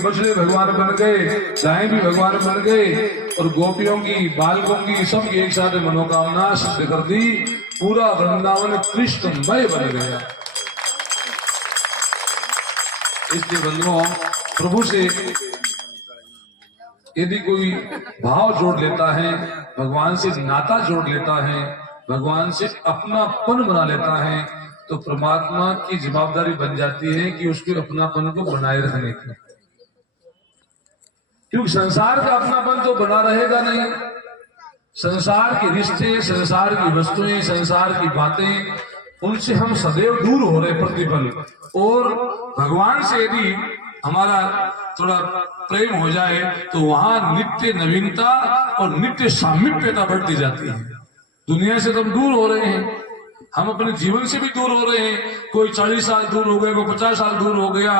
बछड़े भगवान बन गए, गाय भी भगवान बन गए और गोपियों की बालकों की सबकी एक साथ मनोकामना सिद्ध कर दी। पूरा वृंदावन कृष्णमय बन गया। इसलिए बंधुओं, प्रभु से यदि कोई भाव जोड़ लेता है, भगवान से नाता जोड़ लेता है, भगवान से अपनापन बना लेता है, तो परमात्मा की जिम्मेदारी बन जाती है कि उसके अपनापन को बनाए रखने की। क्योंकि संसार का अपनापन तो बना रहेगा नहीं। संसार के रिश्ते, संसार की वस्तुएं, संसार की बातें, उनसे हम सदैव दूर हो रहे प्रतिपल। और भगवान से यदि हमारा थोड़ा प्रेम हो जाए तो वहां नित्य नवीनता और नित्य सामीप्यता बढ़ती जाती है। दुनिया से तो हम दूर हो रहे हैं, हम अपने जीवन से भी दूर हो रहे हैं। कोई 40 साल दूर हो गया, कोई 50 साल दूर हो गया,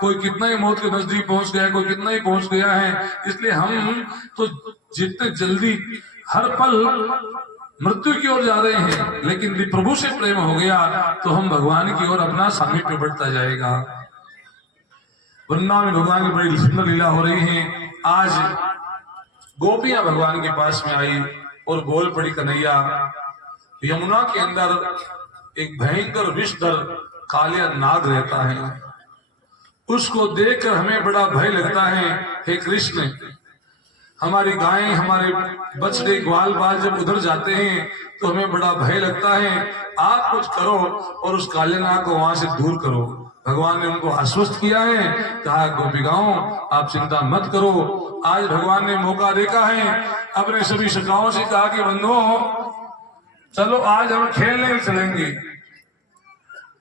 कोई कितना ही मौत के नजदीक पहुंच गया, कोई कितना ही पहुंच गया है। इसलिए हम तो जितने जल्दी हर पल मृत्यु की ओर जा रहे हैं, लेकिन यदि प्रभु से प्रेम हो गया तो हम भगवान की ओर अपना सामीप्य बढ़ता जाएगा। वृंदावन में भगवान की बड़ी सुंदर लीला हो रही है। आज गोपियां भगवान के पास में आई और बोल पड़ी, कन्हैया यमुना के अंदर एक भयंकर विषधर कालिया नाग रहता है, उसको देखकर हमें बड़ा भय लगता है। हे कृष्ण, हमारी गायें, हमारे बछड़े, ग्वाल बाल जब उधर जाते हैं तो हमें बड़ा भय लगता है। आप कुछ करो और उस काले नाग को वहां से दूर करो। भगवान ने उनको आश्वस्त किया है, कहा गोपिकाओं आप चिंता मत करो। आज भगवान ने मौका देखा है, अपने सभी सखाओं से कहा कि बंधुओं चलो आज हम खेलने चलेंगे।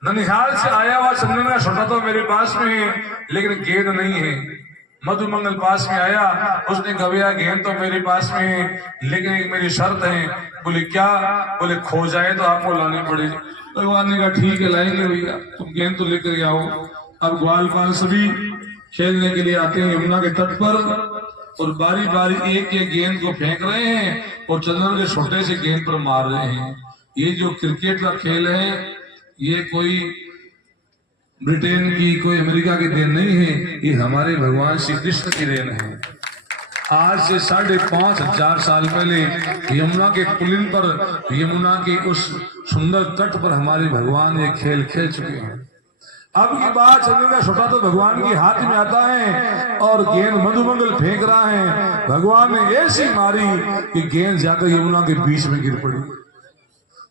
ननिहाल से आया हुआ चंदन का छोटा तो मेरे पास में है, लेकिन गेंद नहीं है। मधुमंगल पास में आया, उसने कहा गेंद तो मेरे पास में है, लेकिन एक मेरी शर्त है। बोले क्या? बोले खो जाए तो आपको लानी पड़ेगी। भगवान ने कहा ठीक है लाएंगे भैया, तुम गेंद तो लेकर आओ। अब ग्वाल बाल सभी खेलने के लिए आते हैं यमुना के तट पर, और बारी बारी एक एक गेंद को फेंक रहे हैं और चंदन के छोटे से गेंद पर मार रहे हैं। ये जो क्रिकेट का खेल है, ये कोई ब्रिटेन की, कोई अमेरिका की देन नहीं है, ये हमारे भगवान श्री कृष्ण की देन है। आज से 5,500 साल पहले यमुना के पुलिन पर, यमुना के उस सुंदर तट पर हमारे भगवान ये खेल खेल चुके हैं। अब की बात चंद्र का छोटा तो भगवान के हाथ में आता है और गेंद मधुमंगल फेंक रहा है। भगवान ने ऐसी मारी कि गेंद जाकर यमुना के बीच में गिर पड़ी।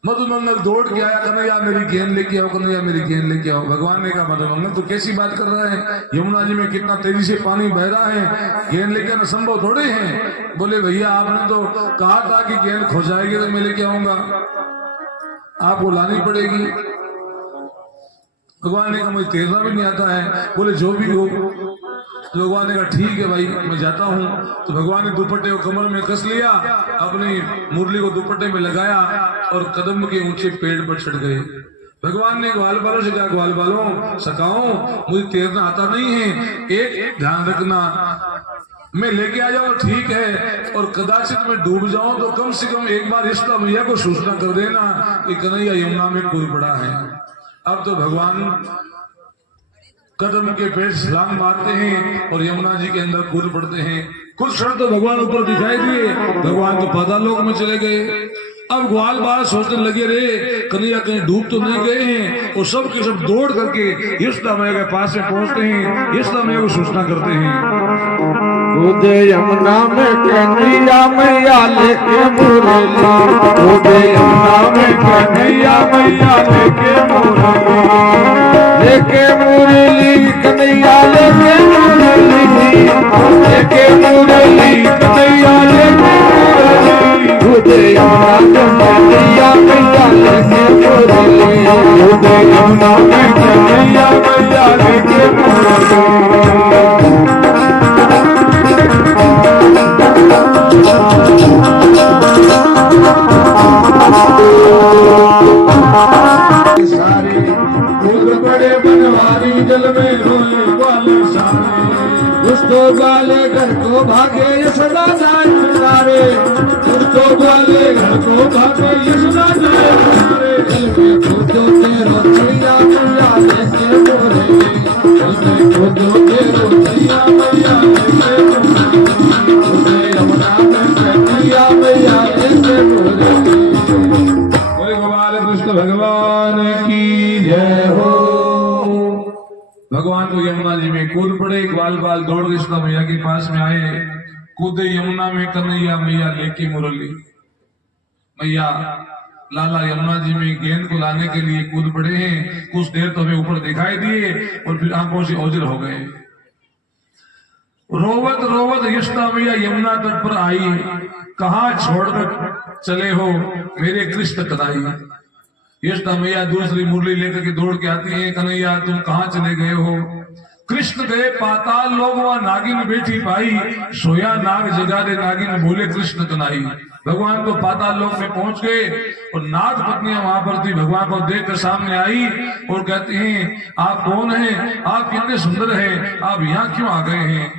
मधुमंगल दौड़ के आया, कन्हैया मेरी गेंद लेके आओ, कन्हैया मेरी गेंद लेके आओ। भगवान ने कहा मधुमंगल तू कैसी बात कर रहा है, यमुना जी में कितना तेजी से पानी बह रहा है, गेंद लेके आना संभव थोड़े है। बोले भैया आपने तो कहा था कि गेंद खो जाएगी तो मैं लेके आऊंगा, आपको लानी पड़ेगी। भगवान ने कहा मुझे तैरना भी नहीं आता है। बोले जो भी हो। तो भगवान ने कहा ठीक है भाई मैं जाता हूँ। तो भगवान ने दुपट्टे को कमर में कस लिया, अपनी मुरली को दुपट्टे में लगाया और कदम के ऊंचे पेड़ पर चढ़ गए। भगवान ने ग्वाल बालों से कहा ग्वाल बालों सखाओ मुझे तैरना आता नहीं है, एक ध्यान रखना मैं लेके आ जाऊं ठीक है, और कदाचित मैं डूब जाऊं तो कम से कम एक बार यशोदा मैया को सूचना कर देना कि कन्हैया यमुना में कूद पड़ा है। अब तो भगवान कदम के पेड़ छलांग मारते हैं और यमुना जी के अंदर कूद पड़ते हैं। कुछ क्षण तो भगवान ऊपर दिखाई दिए, भगवान तो पाताल लोक में चले गए। अब ग्वाल बाल सोचने लगे रे कन्हैया कहीं डूब तो नहीं गए हैं, और सब के सब दौड़ करके यशोदा मैया के पास में पहुंचते हैं, यशोदा मैया को सूचना करते हैं। उदे यमुना में कन्हैया मैया लेके मुरली, उदे यमुना में कन्हैया मैया लेके मुरली कन्हैया लेके मुरली, लेके मुरली कन्हैया लेके मुरली। उदे यमुना में कन्हैया मैया लेके मुरली, उदे यमुना में कन्हैया मैया लेके मुरली। सारे खुद बड़े बनवारी जल में रोए ग्वाल सारे, उसको ग्वाले घर को भागे यशोदा जाए पुकारे, उसको ग्वाले घर को भागे यशोदा जाए पुकारे। जल में कूदो तेरो छैया मैया लेके मोरे, जल में कूदो तेरो छैया मैया लेके मोरे, यमुना में कन्हैया मैया लेके मोरे। कृष्ण भगवान की जय हो। भगवान को यमुना जी में कूद पड़े, ग्वाल बाल दौड़ कृष्ण मैया के पास में आए, कूदे यमुना में कन्हैया मैया लेके मुरली। मैया लाला यमुना जी में गेंद को लाने के लिए कूद पड़े हैं। कुछ देर तो हमें ऊपर दिखाई दिए और फिर आंखों से ओझल हो गए। रोवत रोवत यशोदा मैया यमुना तट पर आई, कहाँ छोड़कर चले हो मेरे कृष्ण कन्हैया। यशोदा मैया दूसरी मुरली लेकर के दौड़ के आती है, कन्हैया तुम कहाँ चले गए हो। कृष्ण गए पाताल लोग, वहां नागिन बैठी पाई, सोया नाग जगा दे नागिन बोले कृष्ण कन्हैया। भगवान तो पाताल लोक में पहुंच गए और नाग पत्नियां वहां पर थी। भगवान को देखकर सामने आई और कहती हैं, आप कौन हैं? आप कितने सुंदर हैं, आप यहाँ क्यों आ गए हैं?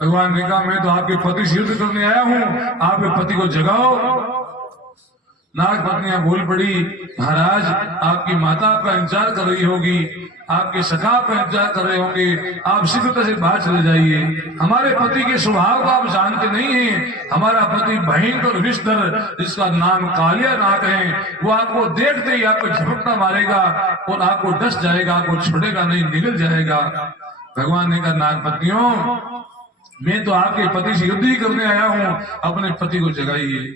भगवान ने कहा, मैं तो आपके पति से युद्ध करने आया हूं, आपके पति को जगाओ। नाग पत्नियां बोल पड़ी, महाराज आपकी माता आपका इंतजार कर रही होगी, आपके सखा आपका इंतजार कर रहे होंगे, आप शीघ्रता से बाहर चले जाइए। हमारे पति के स्वभाव को आप जानते नहीं हैं। हमारा पति भयंकर विषधर, जिसका नाम कालिया नाग है, वो आपको देखते ही आपको झपटना मारेगा और आपको डस जाएगा, आपको छोड़ेगा नहीं, निगल जाएगा। भगवान ने कहा, नाग पत्नियों, मैं तो आपके पति से युद्ध ही करने आया हूं, अपने पति को जगाइए।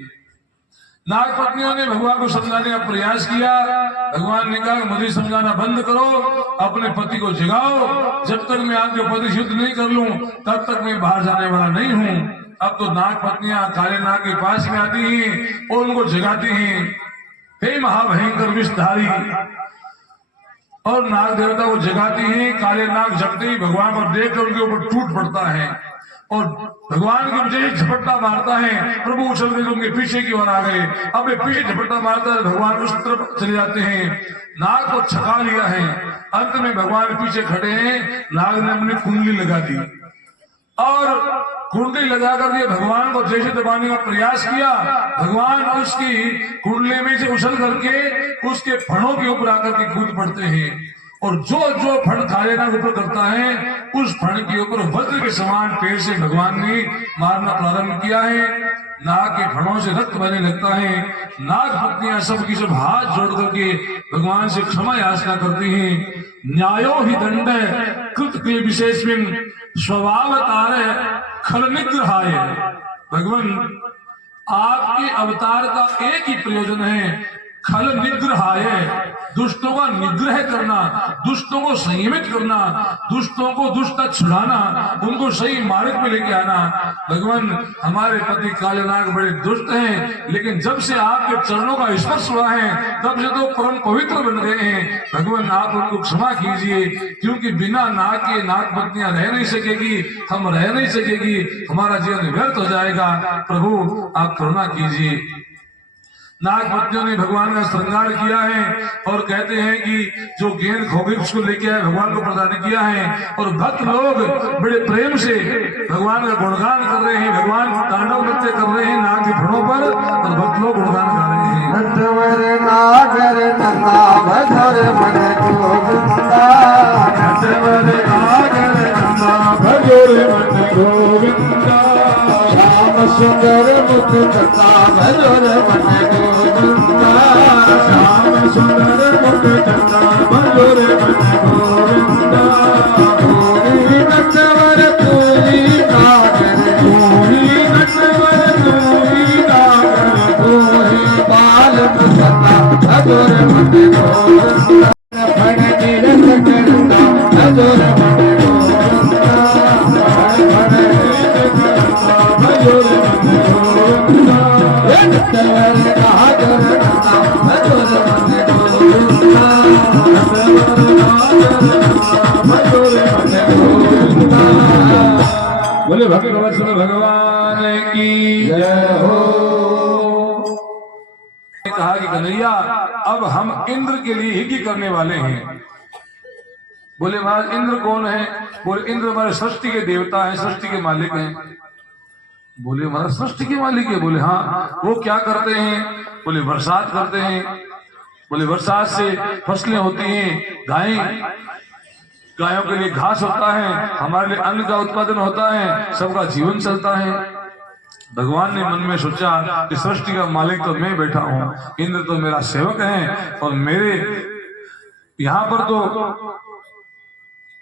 नाग पत्नियों ने भगवान को समझाने का प्रयास किया। भगवान ने कहा, मुझे समझाना बंद करो, अपने पति को जगाओ। जब तक मैं आपके पति से युद्ध नहीं कर लूं, तब तक मैं बाहर जाने वाला नहीं हूं। अब तो नाग पत्नियां काले नाग के पास में आती हैं और उनको जगाती हैं, हे महाभयंकर विषधारी, और नाग देवता को जगाती हैं। काले नाग जगते ही भगवान को देखकर उनके ऊपर टूट पड़ता है और भगवान के मुझे झपट्टा मारता है। प्रभु उछल के उनके पीछे की ओर आ गए। अब वे पीछे झपट्टा मारता है, भगवान उस तरफ चले जाते हैं। नाग को छका लिया है। अंत में भगवान पीछे खड़े हैं। नाग ने अपनी कुंडली लगा दी और कुंडली लगाकर ये भगवान को जैसे दबाने का प्रयास किया। भगवान उसकी कुंडली में से उछल करके उसके फणों के ऊपर आकर के कूद पड़ते हैं और जो जो फण काले नाग ऊपर करता है, उस फण के ऊपर वज्र के समान पैर से भगवान ने मारना प्रारंभ किया है। नाग के फणों से रक्त बहने लगता है। नाग पत्नियां सब की सब हाथ जोड़ करके भगवान से क्षमा याचना करती हैं। न्यायो ही दंड कृत के विशेषमिन स्वभावतार खल निग्रहाय। भगवान, आपके अवतार का एक ही प्रयोजन है, खल निग्रहाय, दुष्टों का निग्रह करना, दुष्टों को संयमित करना, दुष्टों को दुष्टता छुड़ाना, उनको सही मार्ग पे लेके आना। भगवान, हमारे पति काले नाग बड़े दुष्ट हैं, लेकिन जब से आपके चरणों का स्पर्श हुआ है, तब से तो परम पवित्र बन गए हैं। भगवान, आप उनको क्षमा कीजिए, क्योंकि बिना नाग के नाग पत्नियां रह नहीं सकेगी, हम रह नहीं सकेगी, हमारा जीवन व्यर्थ हो जाएगा। प्रभु, आप करुणा कीजिए। नाग पत्नियों ने भगवान का श्रृंगार किया है और कहते हैं कि जो गेंद खोगे उसको लेके आए, भगवान को प्रदान किया है। और भक्त लोग बड़े प्रेम से भगवान का गुणगान कर रहे हैं। भगवान तांडव नृत्य कर रहे हैं नाग के फणों पर और भक्त लोग गुणगान गा रहे हैं। सुंदर मुख कथा भजोर मन गोविंदा, श्याम सुंदर मुख कथा भजोर मन गोविंदा। गोरी नटवर तूरी नागर, गोरी नटवर तूरी नागर, गोरी बाल सता भजोर मन गोविंदा। फण निरस करता भजोर मन गोविंदा, फण निरस करता भजोर बोले भगवत भगवान की जय हो। कहा कि कन्हैया, अब हम इंद्र के लिए यज्ञ करने वाले हैं। बोले महाराज, इंद्र कौन है? बोले, इंद्र हमारे सृष्टि के देवता हैं, सृष्टि के मालिक हैं। बोले, हमारा सृष्टि के मालिक है? बोले हाँ। वो क्या करते हैं? बोले, बरसात करते हैं। बोले, बरसात से फसलें होती हैं, गायों के लिए घास होता है, हमारे लिए अन्न का उत्पादन होता है, सबका जीवन चलता है। भगवान ने मन में सोचा कि सृष्टि का मालिक तो मैं बैठा हूं, इंद्र तो मेरा सेवक है, और मेरे यहाँ पर तो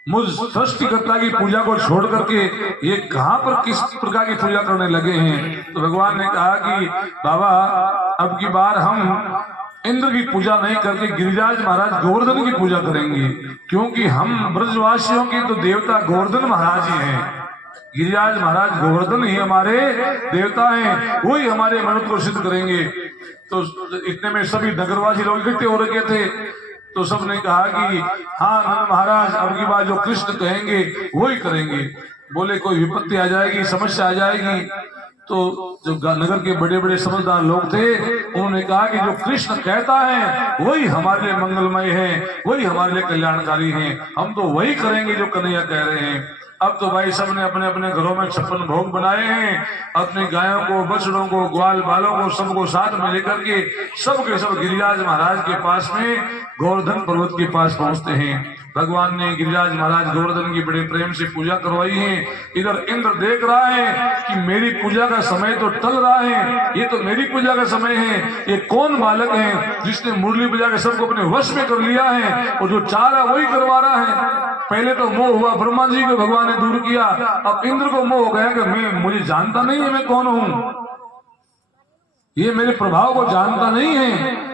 मुझ सृष्टिकर्ता की पूजा को छोड़ करके ये कहां पर किस प्रकार की पूजा करने लगे हैं। तो भगवान ने कहा कि बाबा, अब की बार हम इंद्र की पूजा नहीं करके गिरिराज महाराज गोवर्धन की पूजा करेंगे, क्योंकि हम ब्रजवासियों के तो देवता गोवर्धन महाराज ही हैं। गिरिराज महाराज गोवर्धन ही हमारे देवता हैं, वही हमारे मनुष्य को सिद्ध करेंगे। तो इतने में सभी नगरवासी लोग इकट्ठे हो रखे थे। तो सबने कहा कि हाँ नंद महाराज, अब की बार जो कृष्ण कहेंगे वो ही करेंगे। बोले, कोई विपत्ति आ जाएगी, समस्या आ जाएगी, तो जो नगर के बड़े बड़े समझदार लोग थे उन्होंने कहा कि जो कृष्ण कहता है वही हमारे लिए मंगलमय है, वही हमारे लिए कल्याणकारी है, हम तो वही करेंगे जो कन्हैया कह रहे हैं। अब तो भाई सबने अपने अपने घरों में 56 भोग बनाए हैं, अपनी गायों को, बछड़ों को, ग्वाल बालों को सबको साथ में लेकर के सब के सब गिरिराज महाराज के पास में गोवर्धन पर्वत के पास पहुंचते हैं। भगवान ने गिरिराज महाराज गोवर्धन की बड़े प्रेम से पूजा करवाई है। इधर इंद्र देख रहा है कि मेरी पूजा का समय तो टल रहा है, ये तो मेरी पूजा का समय है, ये कौन बालक है जिसने मुरली बजा के सबको अपने वश में कर लिया है और जो चाह रहा वही करवा रहा है। पहले तो मोह हुआ, ब्रह्मा जी को भगवान ने दूर किया, अब इंद्र को मोह हो गया कि मुझे जानता नहीं है मैं कौन हूं, ये मेरे प्रभाव को जानता नहीं है,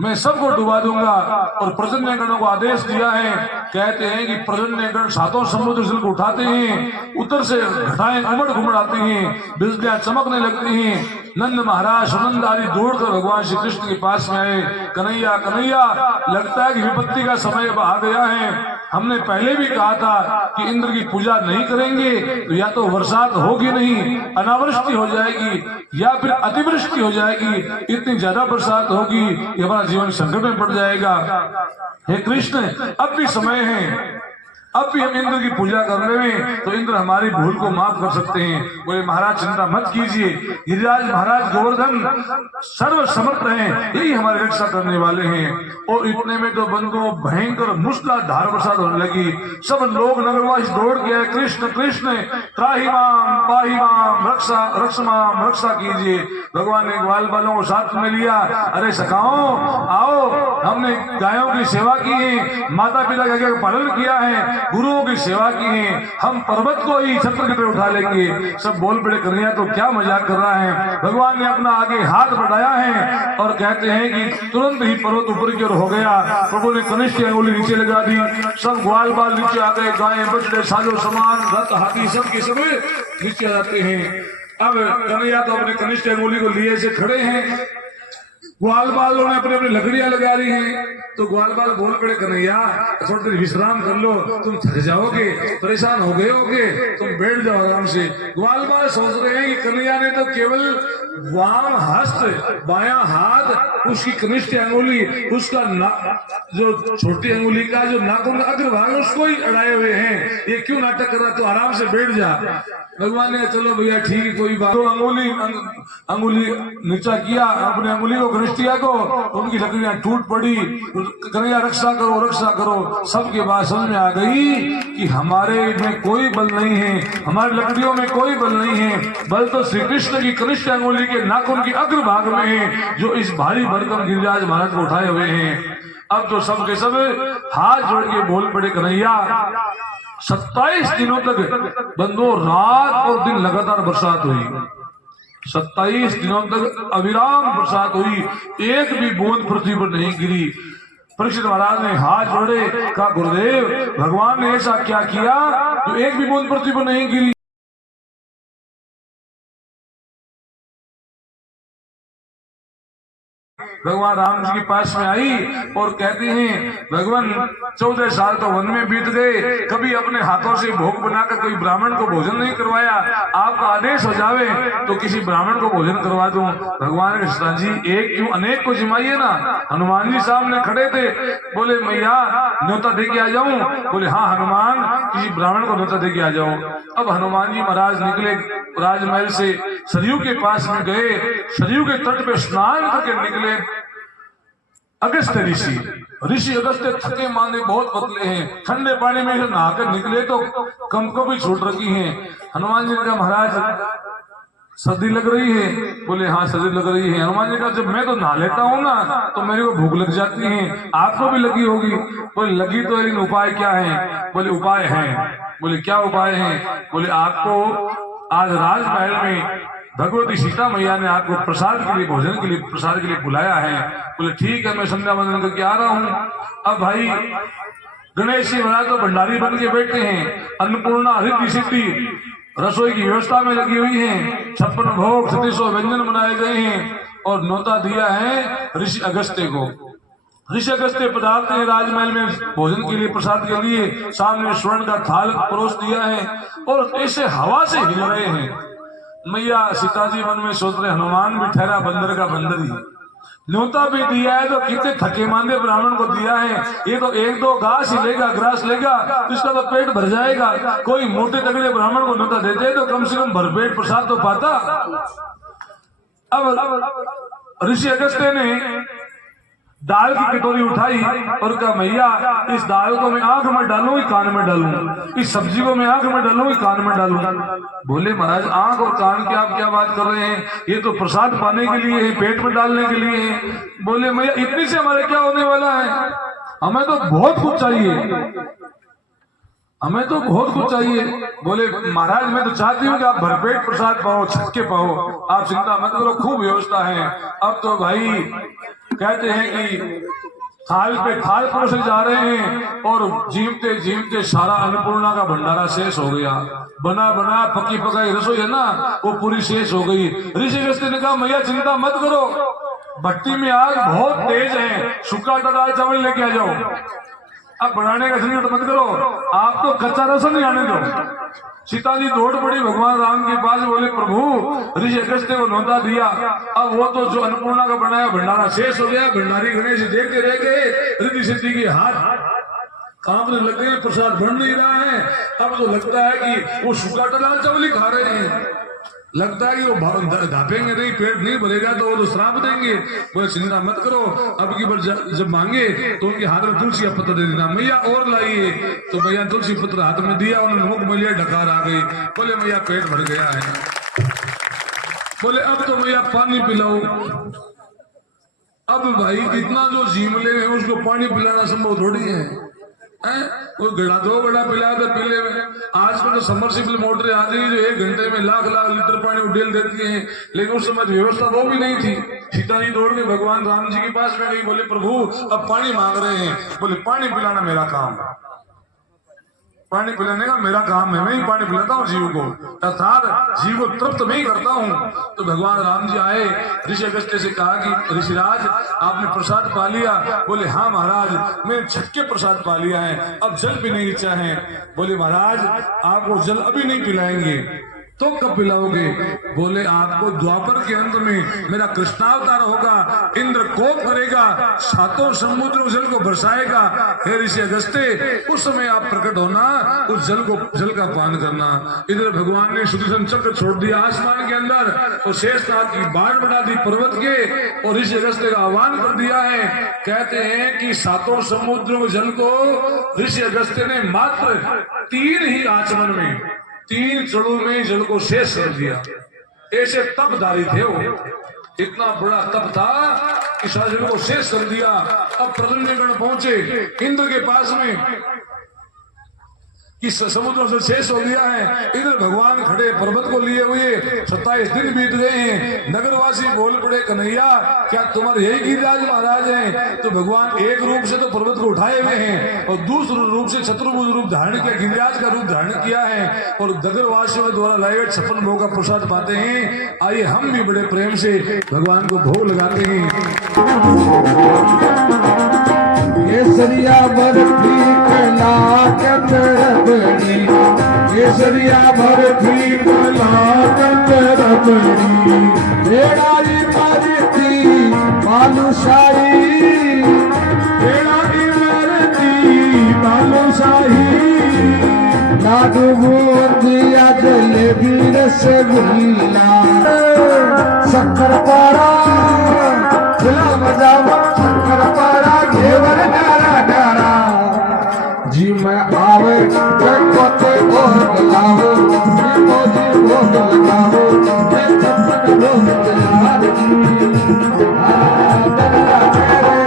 मैं सबको डुबा दूंगा। और प्रजन्य गणों को आदेश दिया है, कहते हैं कि प्रजन्य गण सातों समुद्र जल को उठाते हैं, उधर से घटाएं उमड़ घुमड़ आती हैं, बिजलियां चमकने लगती हैं। नंद महाराज सुनंद आदि दौड़कर भगवान श्री कृष्ण के पास में आए, कन्हैया कन्हैया, लगता है कि विपत्ति का समय अब आ गया है। हमने पहले भी कहा था कि इंद्र की पूजा नहीं करेंगे तो या तो बरसात होगी नहीं, अनावृष्टि हो जाएगी, या फिर अतिवृष्टि हो जाएगी, इतनी ज्यादा बरसात होगी कि हमारा जीवन संकट में पड़ जाएगा। हे कृष्ण, अब भी समय है, अब भी हम इंद्र की पूजा कर रहे हैं तो इंद्र हमारी भूल को माफ कर सकते हैं। बोले महाराज चिंता मत कीजिए, गिरिराज महाराज गोवर्धन सर्व समर्थ हैं, यही हमारी रक्षा करने वाले हैं। और इतने में तो बंदों भयंकर मूसलाधार बरसात होने लगी। सब लोग नगरवासी दौड़ के आए, कृष्ण कृष्ण त्राहिमाम पाहिमाम, रक्षा रक्षमाम, रक्षा कीजिए। भगवान ने ग्वाल बालों को साथ में लिया, अरे सखाओ आओ, हमने गायों की सेवा की है, माता पिता का पालन किया है, गुरुओं की सेवा की है, हम पर्वत को ही छत्र की तरह उठा लेंगे। सब बोल पड़े, कन्हैया तो क्या मजाक कर रहा है। भगवान ने अपना आगे हाथ बढ़ाया है और कहते हैं कि तुरंत ही पर्वत ऊपर की ओर हो गया। प्रभु ने कनिष्ठ की अंगुली नीचे लगा दी, सब ग्वाल बाल नीचे आ गए, गायें बछड़े साजो सामान रथ हाथी सब के सब नीचे आ जाते हैं। अब कन्हैया तो अपने कनिष्ठ अंगुली को लिए से खड़े हैं, ग्वाल बालों ने अपने अपने लकड़ियां लगा रही हैं, तो ग्वाल बाल बोल पड़े, कन्हैया थोड़ी देर विश्राम कर लो, तुम थक जाओगे, परेशान हो गए होगे, तुम बैठ जाओ आराम से। ग्वाल बाल सोच रहे हैं कि कन्हैया ने तो केवल वाम हस्त बायां हाथ, उसकी कनिष्ठ अंगुली, उसका जो छोटी अंगुली का जो नाखून अग्रभाग उसको ही अड़ाए हुए हैं, ये क्यों नाटक कर रहा, तो आराम से बैठ जा। भगवान ने चलो भैया ठीक है कोई बात। तो अंगुली नीचा किया, अपने अंगुली को कनिष्ठिया को, उनकी लकड़ियां टूट पड़ी। कन्हैया रक्षा करो रक्षा करो। सबके बात समझ में आ गई कि हमारे में कोई बल नहीं है, हमारी लकड़ियों में कोई बल नहीं है, बल तो श्री कृष्ण की कनिष्ठ अंगुली के नाखून की अग्रभाग में है, जो इस भारी भरकम गिरिराज महाराज को उठाए हुए हैं। अब तो सब के सब हाथ जोड़ के बोल पड़े, कन्हैया 27 दिनों तक बंदो रात और दिन लगातार बरसात हुई, 27 दिनों तक अविराम बरसात हुई, एक भी बूंद पृथ्वी पर नहीं गिरी। परीक्षित महाराज ने हाथ जोड़े, कहा गुरुदेव भगवान ने ऐसा क्या किया तो एक भी बूंद पृथ्वी पर नहीं गिरी। भगवान राम जी के पास में आई और कहते हैं, भगवान 14 साल तो वन में बीत गए, कभी अपने हाथों से भोग बनाकर कोई ब्राह्मण को भोजन नहीं करवाया, आपका आदेश हो जावे तो किसी ब्राह्मण को भोजन करवा दूं। भगवान कृष्ण जी एक क्यों अनेक को जिमाइए ना। हनुमान जी सामने खड़े थे, बोले मैया न्योता दे के आ जाऊं, बोले हाँ हनुमान किसी ब्राह्मण को न्योता दे के आ जाओ। अब हनुमान जी महाराज निकले राजमहल से, सरयू के पास में गए, सरयू के तट पे स्नान करके निकले। अगस्त ऋषि अगस्त थके मांदे बहुत पतले हैं, ठंडे पानी में से नहाकर निकले तो कंपकपी छूट रखी हैं। हनुमान जी ने कहा महाराज सर्दी लग रही है, बोले हाँ सर्दी लग रही है। हनुमान जी का जब मैं तो नहा लेता हूँ ना तो मेरे को भूख लग जाती है, आपको भी लगी होगी। बोले लगी तो, लेकिन उपाय क्या है? बोले उपाय है। बोले क्या उपाय है? बोले आपको आज राजमहल में भगवती सीता मैया ने आपको प्रसाद के लिए, भोजन के लिए, प्रसाद के लिए बुलाया है। बोले ठीक है मैं संध्या वंदन करके आ रहा हूँ। अब भाई गणेश जी महाराज तो भंडारी बन के बैठे हैं, अन्नपूर्णा रिद्धि सिद्धि रसोई की व्यवस्था में लगी हुई है, 56 भोग 3700 व्यंजन बनाए गए हैं और न्योता दिया है ऋषि अगस्त्य को। ऋषि अगस्त्य पदार्थ हैं राजमहल में भोजन के लिए, प्रसाद के लिए। सामने स्वर्ण का थाल परोस दिया है और ऐसे हवा से हिल रहे हैं। मैया सीता जी मन में सोच रहे हनुमान भी ठहरा बंदर का बंदर ही, न्योता भी दिया है तो कितने थके मांदे ब्राह्मण को दिया है, ये तो एक दो घास ही लेगा, ग्रास लेगा तो इसका तो पेट भर जाएगा। कोई मोटे तगड़े ब्राह्मण को न्योता देते तो कम से कम भरपेट प्रसाद तो पाता। अब ऋषि अगस्त्य ने दाल की कटोरी उठाई और कहा मैया इस दाल को मैं आंख में डालूं कि कान में डालूं, इस सब्जी को मैं आंख में डालूं कि कान में डालूं। बोले महाराज आंख और कान की आप क्या बात कर रहे हैं, ये तो प्रसाद पाने के लिए है, पेट में डालने के लिए है। बोले मैया इतनी से हमारे क्या होने वाला है, हमें तो बहुत कुछ चाहिए, हमें तो बहुत कुछ चाहिए। बोले महाराज मैं तो चाहती हूँ कि आप भरपेट प्रसाद पाओ, छक्के पाओ, आप चिंता मत करो, खूब व्यवस्था है। अब तो भाई कहते हैं कि थाल पे थाल परोसे जा रहे हैं और जीवते जीवते सारा अन्नपूर्णा का भंडारा शेष हो गया। बना बना पकी पकाई रसोई है ना वो पूरी शेष हो गई। ऋषि अगस्त्य ने कहा मैया चिंता मत करो, भट्टी में आग बहुत तेज है, सूखा दाल चावल लेके आ जाओ, अब बनाने का झंझट मत करो, आप तो कच्चा रसन नहीं आने दो। सीता जी दौड़ पड़ी भगवान राम के पास, बोले प्रभु ऋषि अगस्त्य को न्योता दिया, अब वो तो जो अन्नपूर्णा का बनाया भंडारा शेष हो गया। भंडारी गणेश देखते रह गए, रिद्धि सिद्धि के हाथ कांपने लग गए, प्रसाद बन नहीं रहा है। अब तो लगता है कि वो सूखा दाल चावल ही खा रहे हैं, लगता है कि वो धापेंगे नहीं, पेट नहीं भरेगा तो वो तो श्राप देंगे। बोले चिंता मत करो, अब की बार जब मांगे तो उनके हाथ में तुलसी का पत्र दे देना। मैया और लाइए, तो मैया तुलसी पत्र हाथ में दिया, उन्होंने मुख में लिया, डकार आ गई। बोले मैया पेट भर गया है। बोले अब तो मैया पानी पिलाओ। अब भाई इतना जो झीमले में उसको पानी पिलाना संभव थोड़ी है, वो घड़ा दो घड़ा पिला दे पीले में। आजकल तो सबमर्सिबल मोटरें आ गई जो 1 घंटे में लाख लाख लीटर पानी उडेल देती हैं, लेकिन उस समय व्यवस्था वो भी नहीं थी। सीता जी दौड़ के भगवान राम जी के पास में गई, बोले प्रभु अब पानी मांग रहे हैं। बोले पानी पिलाना मेरा काम, पानी पिलाने का मेरा काम है, मैं ही पानी पिलाता हूँ जीव को, अर्थात जीव को तृप्त मैं ही करता हूँ। तो भगवान राम जी आए, ऋषि अगस्त्य से कहा कि ऋषिराज आपने प्रसाद पा लिया। बोले हाँ महाराज मैंने छक्के प्रसाद पा लिया है, अब जल पीने की इच्छा है। बोले महाराज आपको जल अभी नहीं पिलाएंगे, तो कब पिलाओगे? बोले आपको द्वापर के अंत में मेरा कृष्णावतार होगा, इंद्र कोप करेगा, 7 समुद्र जल को बरसाएगा। हे ऋषि अगस्त्य उस समय आप प्रकट होना, उस जल का पान करना। इधर भगवान ने सुदर्शन चक्र छोड़ दिया आसमान के अंदर और शेषनाग की बाढ़ बढ़ा दी पर्वत के, और ऋषि अगस्त्य का आह्वान कर दिया है। कहते हैं कि 7 समुद्रों जल को ऋषि अगस्त्य ने मात्र 3 ही आचमन में, 3 चढ़ों में जल को शेष कर दिया। ऐसे तपधारी थे वो, इतना बड़ा तप था कि सारे जल को शेष कर दिया। अब प्रद्युम्न पहुंचे इंद्र के पास में कि समुद्रों से शेष हो गया है। इधर भगवान खड़े पर्वत को लिए हुए, 27 दिन बीत गए हैं। नगरवासी बोल पड़े कन्हैया क्या तुम्हारे यही गिरिराज महाराज हैं? तो भगवान एक रूप से तो पर्वत को उठाए हुए हैं और दूसरे रूप से चतुर्भुज रूप धारण किया, गिरिराज का रूप धारण किया है और नगरवासियों के द्वारा लाए 56 भोग का प्रसाद पाते हैं। आइए हम भी बड़े प्रेम से भगवान को भोग लगाते हैं। केसरिया बर्फी कलाकंद रबड़ी, केसरिया बर्फी कलाकंद रबड़ी, बेड़ाई मरती बालूशाही, बेड़ाई मरती बालूशाही, लाडू बूंदिया जलेबी रसगुल्ला, शक्करपारा गुलाब जामुन, शक्करपारा घेवर डारा डारा, जी मैं आवे कोते भोग लाओ, जी मोदी भोग लगाओ, मैं चप्पट भोग लगाओ, दल्ला तेरे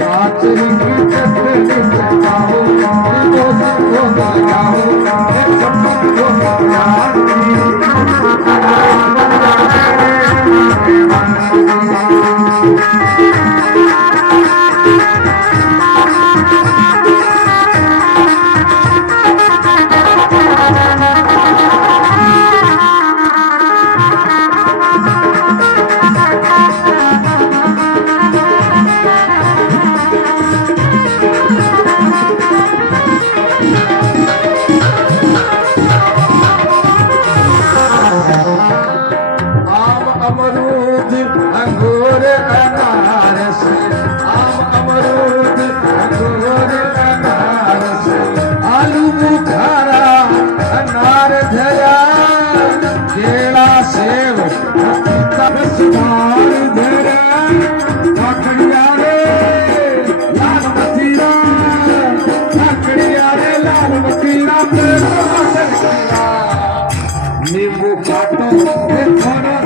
गाछ नीचे गाओ वो गाओ अमरूद अंगूर अनारस आम अमरूद अंगूर अनारस आलू बुखारा अनार धरा केला सेब रसदार धरा काकड़िया रे लाल मतीरा काकड़िया रे लाल मतीरा नींबू काटो थोड़ा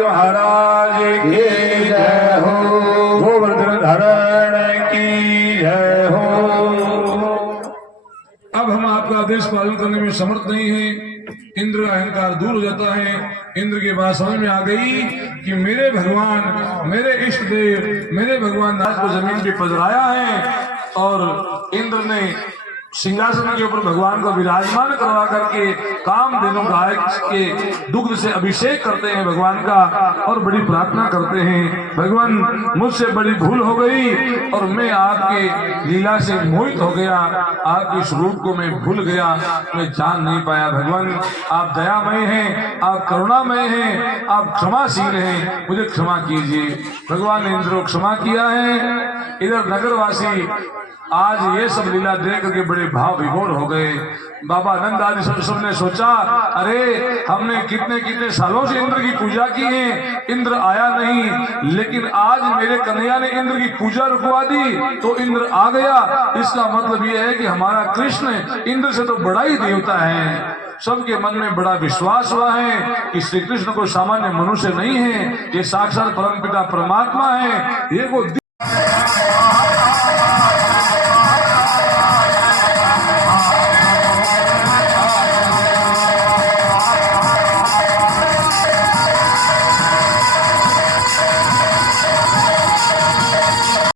महाराज की जय हो, गोवर्धन धरण की जय हो। अब हम आपका आदेश पालन करने में समर्थ नहीं है। इंद्र का अहंकार दूर हो जाता है। इंद्र के बात समझ में आ गई कि मेरे भगवान, मेरे इष्ट देव, मेरे भगवान नाथ को जमीन पे पधराया है और इंद्र ने सिंहासन के ऊपर भगवान को विराजमान करवा करके कामधेनु गाय के दुग्ध से अभिषेक करते हैं भगवान का और बड़ी प्रार्थना करते हैं, भगवान मुझसे बड़ी भूल हो गई और मैं आपके लीला से मोहित हो गया, आपके स्वरूप को मैं भूल गया, मैं जान नहीं पाया। भगवान आप दयामय हैं, आप करुणामय हैं, आप क्षमाशील हैं, मुझे क्षमा कीजिए। भगवान ने इंद्र को क्षमा किया है। इधर नगरवासी आज ये सब लीला देख करके बड़े भाव विभोर हो गए। बाबा आनंद आदि सबने सोचा, अरे हमने कितने कितने सालों से इंद्र की पूजा की है, इंद्र आया नहीं, लेकिन आज मेरे कन्हैया ने इंद्र की पूजा रुकवा दी तो इंद्र आ गया। इसका मतलब ये है कि हमारा कृष्ण इंद्र से तो बड़ा ही देवता है। सबके मन में बड़ा विश्वास हुआ है कि श्री कृष्ण को सामान्य मनुष्य नहीं है, ये साक्षात परमपिता परमात्मा है। ये वो